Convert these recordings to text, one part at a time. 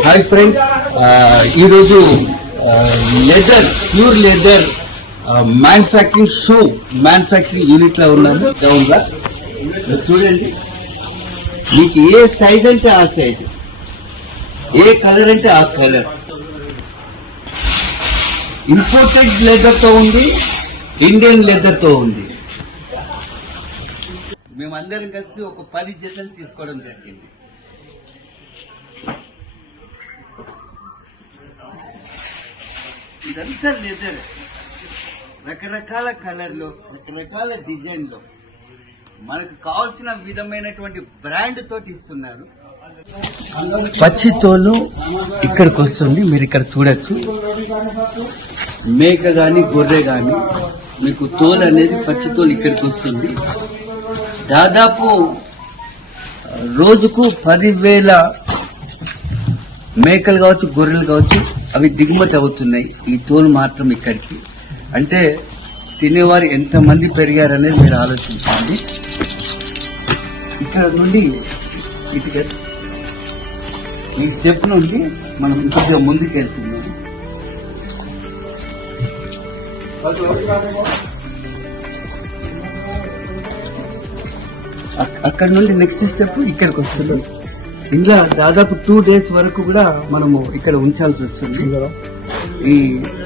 Hi friends, ఈరోజు leather pure leather manufacturing shoe manufacturing unit లో ఉన్నాము. డౌన్గా చూడండి, మీకు ఏ సైజ్ అంటే ఆ సైజ్, ఏ కలర్ అంటే ఆ కలర్. ఇంపోర్టెడ్ లెదర్ తో ఉంది, ఇండియన్ లెదర్ తో ఉంది. మేమందరం కలిసి ఒక 10 జతలు తీసుకోవడం జరిగింది. ఇదంతా లెదర్, రకరకాల కలర్లో, రకరకాల డిజైన్లో మనకు కావాల్సిన విధమైనటువంటి బ్రాండ్ తోటి ఇస్తున్నారు. పచ్చి తోలు ఇక్కడికి వస్తుంది, మీరు ఇక్కడ చూడొచ్చు. మేక గాని గొర్రె గాని మీకు తోలు అనేది పచ్చి తోలు ఇక్కడికి వస్తుంది. దాదాపు రోజుకు 10,000 మేకలు కావచ్చు, గొర్రెలు కావచ్చు, అవి దిగుమతి అవుతున్నాయి. ఈ తోలు మాత్రం ఇక్కడికి అంటే తినేవారు ఎంతమంది పెరిగారనేది మీరు ఆలోచించండి. ఇక్కడ నుండి ఇటుక ఈ స్టెప్ నుండి మనం ఇంకొద్దిగా ముందుకు వెళ్తున్నాం. అక్కడ నుండి నెక్స్ట్ స్టెప్ ఇక్కడికి వస్తుంది. ఇంట్లో దాదాపు 2 days వరకు కూడా మనము ఇక్కడ ఉంచాల్సి వస్తుంది. ఈ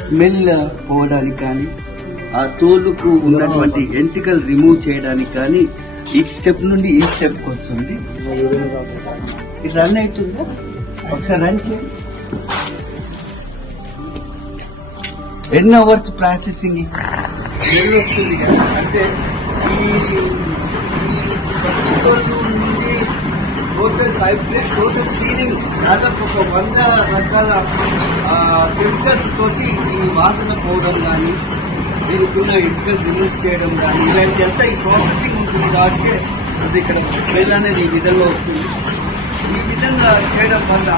స్మెల్ పోవడానికి కానీ, ఆ తోలుకు ఉన్నటువంటి ఎంటికల్ రిమూవ్ చేయడానికి కానీ ఈ స్టెప్ నుండి ఈ స్టెప్ కి వస్తుంది. ఇది రన్ అవుతుందా? ఒకసారి రన్ చేయండి. ఎన్ని అవర్స్ ప్రాసెసింగ్ స్మెల్ వస్తుంది కదా, అంటే టోటల్ వైబ్రేట్, టోటల్ క్లీనింగ్, దాదాపు ఒక 100 రకాల కెమికల్స్ తోటి ఈ వాసన పోవడం కానీ, దీనికున్న ఎంటికల్ రిమూవ్ చేయడం కానీ, ఇలాంటి అంతా ఈ ప్రాసెసింగ్ ఉంటుంది. కాబట్టి అది ఇక్కడ స్మెల్ అనేది ఈ విధంగా వస్తుంది. ఈ విధంగా చేయడం వల్ల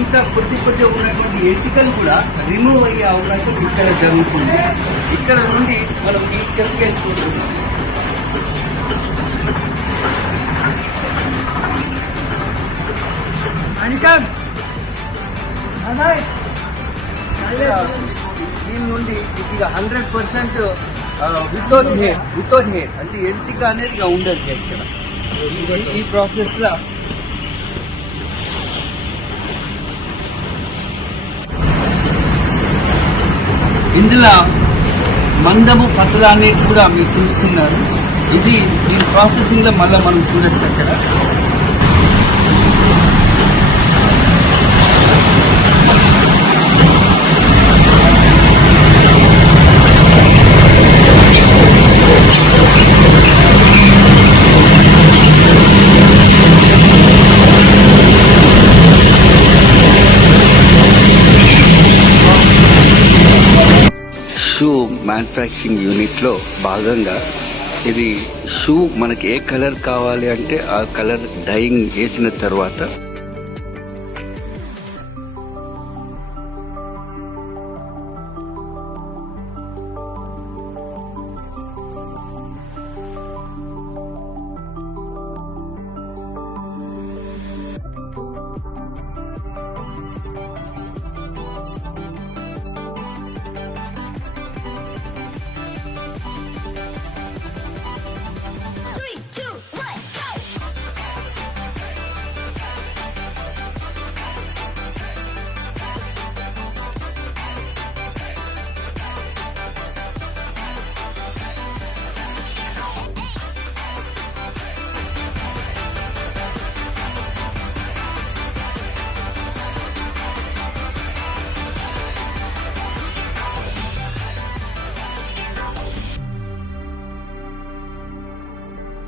ఇంత కొద్దిగా ఉన్నటువంటి ఎంటికల్ కూడా రిమూవ్ అయ్యే అవకాశం ఇక్కడ జరుగుతుంది. ఇక్కడ నుండి మనం ఈ స్టెప్కి వెళ్ళిపోతున్నాం. దీని నుండి ఇక 100% వితౌట్ హెయిర్ అంటే ఎంటిక అనేది ఉండదు ఇక్కడ. ఈ ప్రాసెస్ లో ఇందులో మందము పతలా అనేది కూడా మీరు చూస్తున్నారు. ఇది దీని ప్రాసెసింగ్ లో మళ్ళీ మనం చూడొచ్చు. అక్కడ షూ మ్యానుఫ్యాక్చరింగ్ యూనిట్ లో భాగంగా ఇది షూ మనకి ఏ కలర్ కావాలి అంటే ఆ కలర్ డైయింగ్ వేసిన తర్వాత